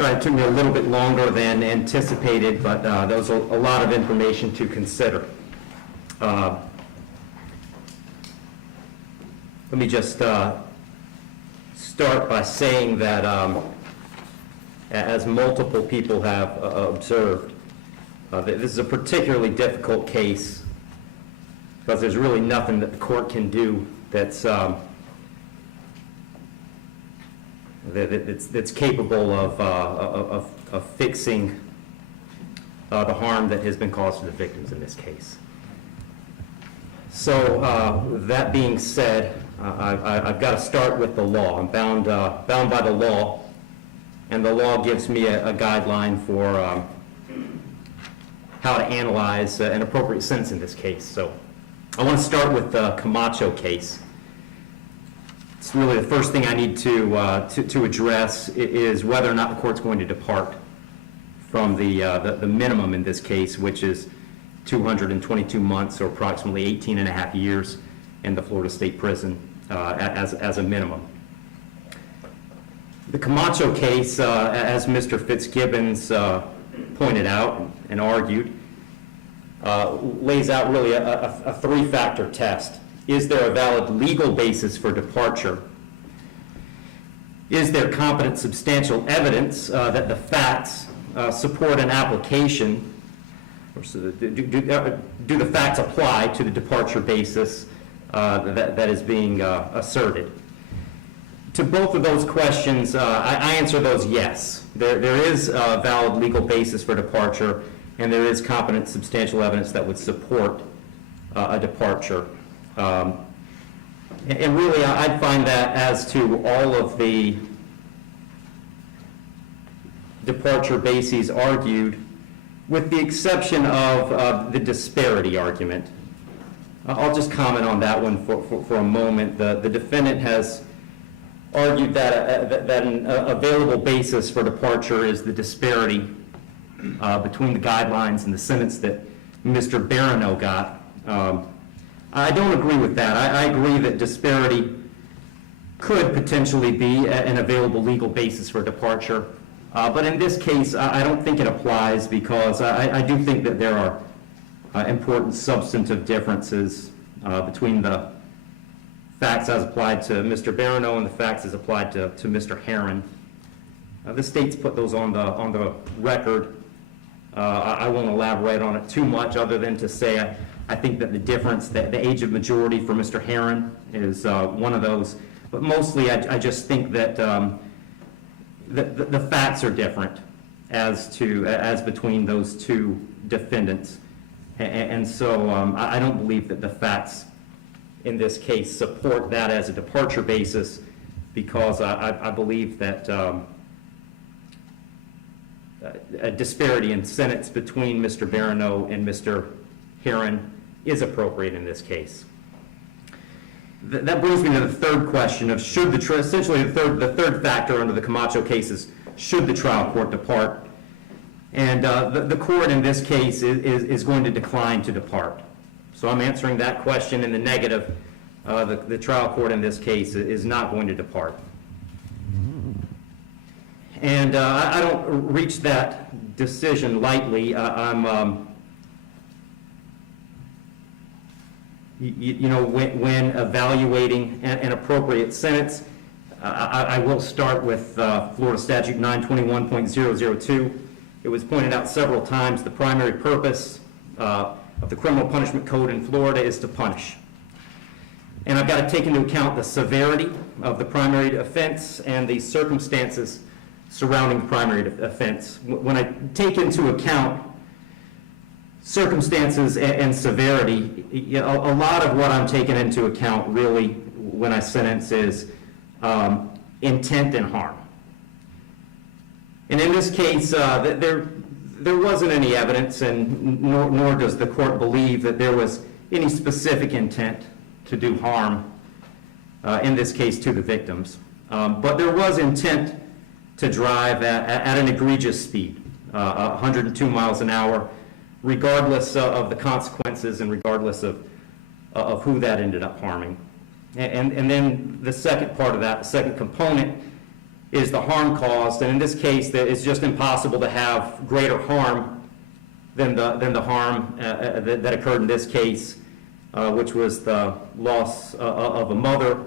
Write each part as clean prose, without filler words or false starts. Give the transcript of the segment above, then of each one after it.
Sorry, it took me a little bit longer than anticipated, but there was a lot of information to consider. Let me just start by saying that, as multiple people have observed, that this is a particularly difficult case because there's really nothing that the court can do that's capable of fixing the harm that has been caused to the victims in this case. So that being said, I've got to start with the law. I'm bound by the law, and the law gives me a guideline for how to analyze an appropriate sentence in this case. So I want to start with the Camacho case. It's really the first thing I need to address is whether or not the court's going to depart from the minimum in this case, which is 222 months, or approximately 18 and a half years in the Florida State Prison as a minimum. The Camacho case, as Mr. Fitzgibbons pointed out and argued, lays out really a three-factor test. Is there a valid legal basis for departure? Is there competent substantial evidence that the facts support an application? Or do the facts apply to the departure basis that is being asserted? To both of those questions, I answer those yes. There is a valid legal basis for departure, and there is competent substantial evidence that would support a departure. And really, I'd find that as to all of the departure bases argued, with the exception of the disparity argument. I'll just comment on that one for a moment. The defendant has argued that an available basis for departure is the disparity between the guidelines and the sentence that Mr. Barano got. I don't agree with that. I agree that disparity could potentially be an available legal basis for departure. But in this case, I don't think it applies because I do think that there are important substantive differences between the facts as applied to Mr. Barano and the facts as applied to Mr. Hherrin. The state's put those on the record. I won't elaborate on it too much other than to say I think that the difference, the age of majority for Mr. Hherrin is one of those. But mostly I just think that the facts are different as between those two defendants. And so I don't believe that the facts in this case support that as a departure basis, because I believe that a disparity in sentence between Mr. Barano and Mr. Hherrin is appropriate in this case. That brings me to the third question of should essentially the third factor under the Camacho case is should the trial court depart? And the court in this case is going to decline to depart. So I'm answering that question in the negative. The trial court in this case is not going to depart. And I don't reach that decision lightly. When evaluating an appropriate sentence, I will start with Florida Statute 921.002. It was pointed out several times the primary purpose of the criminal punishment code in Florida is to punish. And I've got to take into account the severity of the primary offense and the circumstances surrounding the primary offense. When I take into account circumstances and severity, a lot of what I'm taking into account really when I sentence is intent and harm. And in this case, there wasn't any evidence, and nor does the court believe that there was any specific intent to do harm, in this case to the victims. But there was intent to drive at an egregious speed, 102 miles an hour, regardless of the consequences and regardless of who that ended up harming. And then the second part of that, the second component, is the harm caused, and in this case, it's just impossible to have greater harm than the harm that occurred in this case, which was the loss of a mother,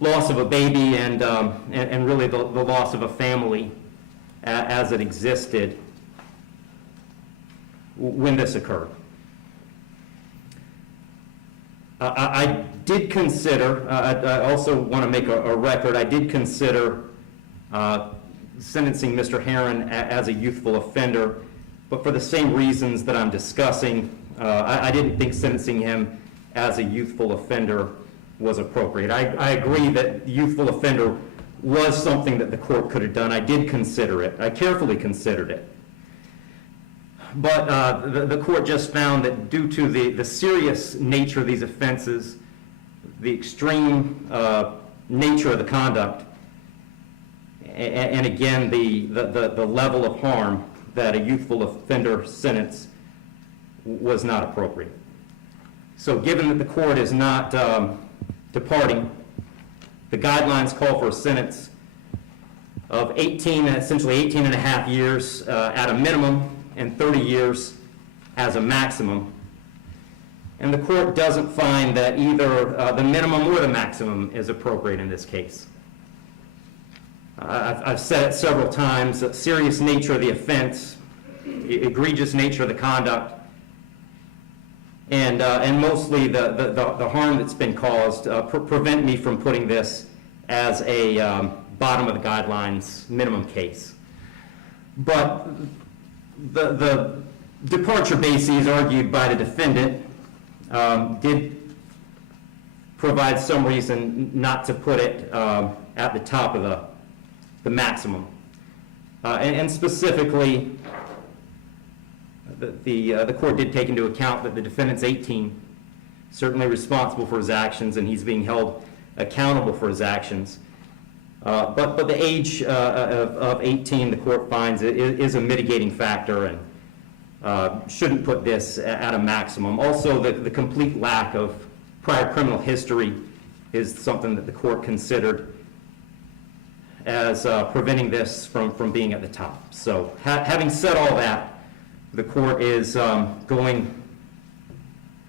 loss of a baby, and really the loss of a family as it existed when this occurred. I did consider, I also want to make a record, I did consider sentencing Mr. Herrin as a youthful offender, but for the same reasons that I'm discussing, I didn't think sentencing him as a youthful offender was appropriate. I agree that youthful offender was something that the court could have done. I did consider it. I carefully considered it. But the court just found that due to the serious nature of these offenses, the extreme nature of the conduct, and again, the level of harm, that a youthful offender sentence was not appropriate. So given that the court is not departing, the guidelines call for a sentence of essentially 18 and a half years at a minimum, and 30 years as a maximum. And the court doesn't find that either the minimum or the maximum is appropriate in this case. I've said it several times, the serious nature of the offense, egregious nature of the conduct, and mostly the harm that's been caused prevent me from putting this as a bottom of the guidelines minimum case. But the departure bases argued by the defendant did provide some reason not to put it at the top of the maximum. And specifically, the court did take into account that the defendant's 18, certainly responsible for his actions, and he's being held accountable for his actions. But the age of 18, the court finds is a mitigating factor and shouldn't put this at a maximum. Also, the complete lack of prior criminal history is something that the court considered as preventing this from being at the top. So having said all that, the court is going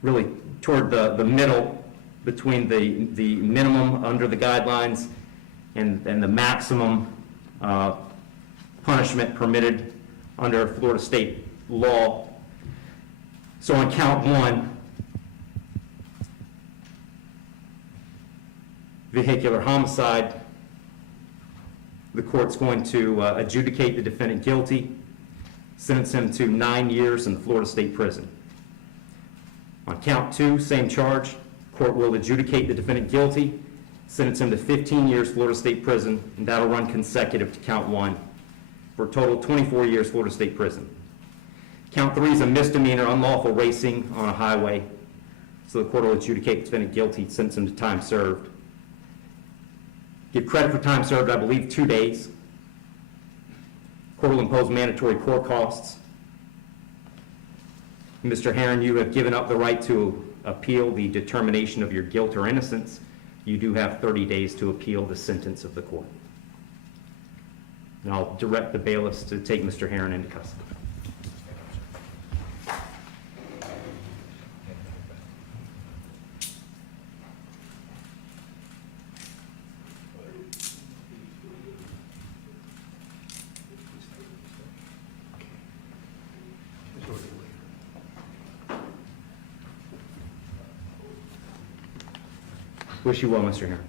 really toward the middle between the minimum under the guidelines and the maximum punishment permitted under Florida state law. So on count one, vehicular homicide, the court's going to adjudicate the defendant guilty, sentence him to 9 years in the Florida State Prison. On count two, same charge, court will adjudicate the defendant guilty, sentence him to 15 years Florida State Prison, and that'll run consecutive to count one, for a total of 24 years Florida State Prison. Count three is a misdemeanor, unlawful racing on a highway, so the court will adjudicate the defendant guilty, sentence him to time served. Give credit for time served, I believe, 2 days. Court will impose mandatory court costs. Mr. Herrin, you have given up the right to appeal the determination of your guilt or innocence. You do have 30 days to appeal the sentence of the court. And I'll direct the bailiffs to take Mr. Herrin into custody. Wish you well, Mr. Herrin.